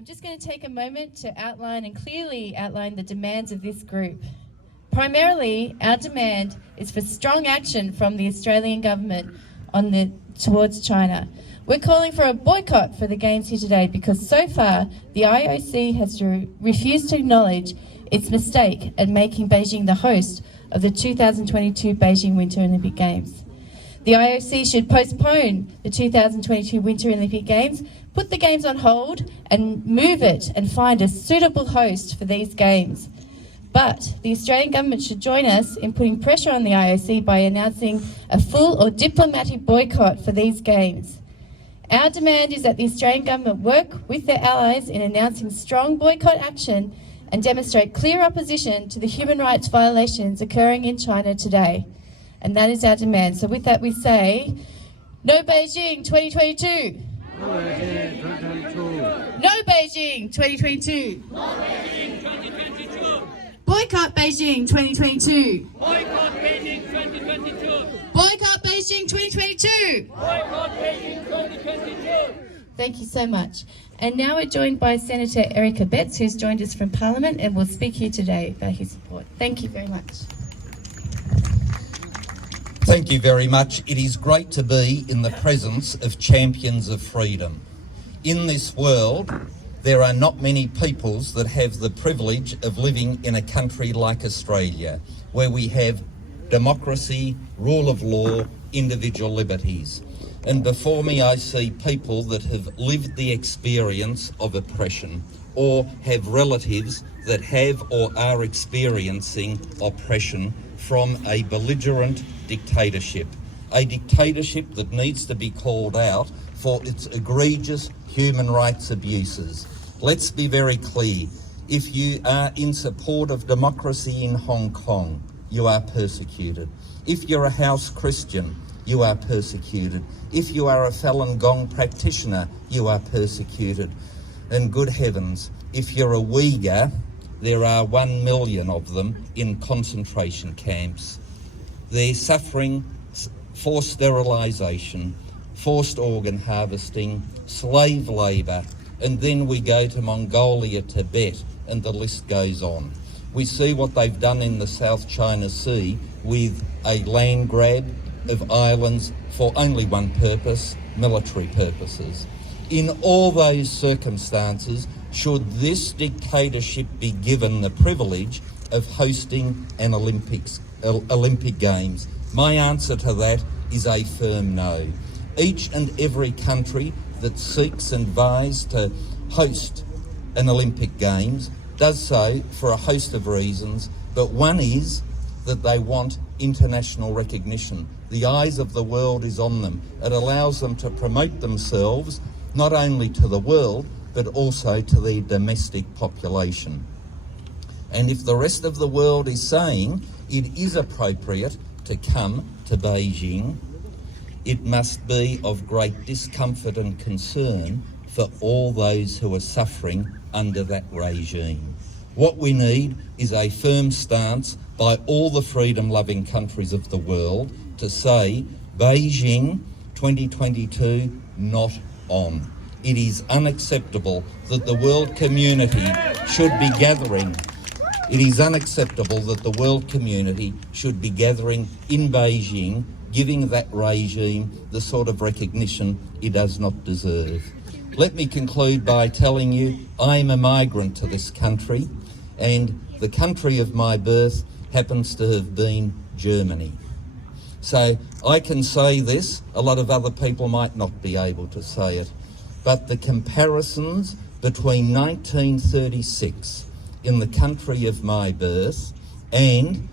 I'm just going to take a moment to outline and clearly outline the demands of this group. Primarily, our demand is for strong action from the Australian government towards China. We're calling for a boycott for the Games here today because so far the IOC has refused to acknowledge its mistake at making Beijing the host of the 2022 Beijing Winter Olympic Games. The IOC should postpone the 2022 Winter Olympic Games, put the Games on hold and move it and find a suitable host for these Games. But the Australian government should join us in putting pressure on the IOC by announcing a full or diplomatic boycott for these Games. Our demand is that the Australian government work with their allies in announcing strong boycott action and demonstrate clear opposition to the human rights violations occurring in China today. And that is our demand. So with that we say, no Beijing 2022! No Beijing 2022! No Beijing 2022! No Beijing 2022! Boycott Beijing 2022! Boycott Beijing 2022! Boycott Beijing 2022! Boycott Beijing 2022! Thank you so much. And now we're joined by Senator Erica Betts, who's joined us from Parliament and will speak here today about his support. Thank you very much. Thank you very much. It is great to be in the presence of champions of freedom. In this world, there are not many peoples that have the privilege of living in a country like Australia, where we have democracy, rule of law, individual liberties. And before me I see people that have lived the experience of oppression or have relatives that have or are experiencing oppression from a belligerent dictatorship. A dictatorship that needs to be called out for its egregious human rights abuses. Let's be very clear. If you are in support of democracy in Hong Kong, you are persecuted. If you're a house Christian, you are persecuted. If you are a Falun Gong practitioner, you are persecuted. And good heavens, if you're a Uyghur, there are 1 million of them in concentration camps. They're suffering forced sterilisation, forced organ harvesting, slave labour, and then we go to Mongolia, Tibet, and the list goes on. We see what they've done in the South China Sea with a land grab of islands for only one purpose, military purposes. In all those circumstances, should this dictatorship be given the privilege of hosting an Olympic Games? My answer to that is a firm no. Each and every country that seeks and vies to host an Olympic Games does so for a host of reasons, but one is that they want international recognition. The eyes of the world is on them. It allows them to promote themselves not only to the world, but also to their domestic population. And if the rest of the world is saying it is appropriate to come to Beijing, it must be of great discomfort and concern for all those who are suffering under that regime. What we need is a firm stance by all the freedom-loving countries of the world to say, Beijing 2022, not on. It is unacceptable that the world community should be gathering. It is unacceptable that the world community should be gathering in Beijing, giving that regime the sort of recognition it does not deserve. Let me conclude by telling you I am a migrant to this country, and the country of my birth happens to have been Germany. So I can say this, a lot of other people might not be able to say it, but the comparisons between 1936 in the country of my birth and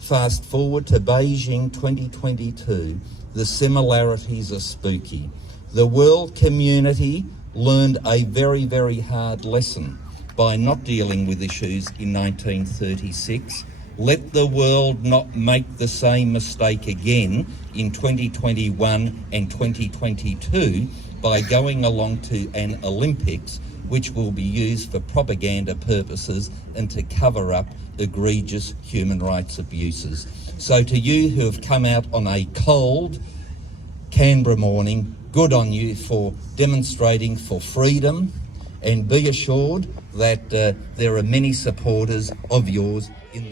fast forward to Beijing 2022, the similarities are spooky. The world community learned a very, very hard lesson by not dealing with issues in 1936. Let the world not make the same mistake again in 2021 and 2022 by going along to an Olympics which will be used for propaganda purposes and to cover up egregious human rights abuses. So to you who have come out on a cold Canberra morning, good on you for demonstrating for freedom, and be assured that there are many supporters of yours in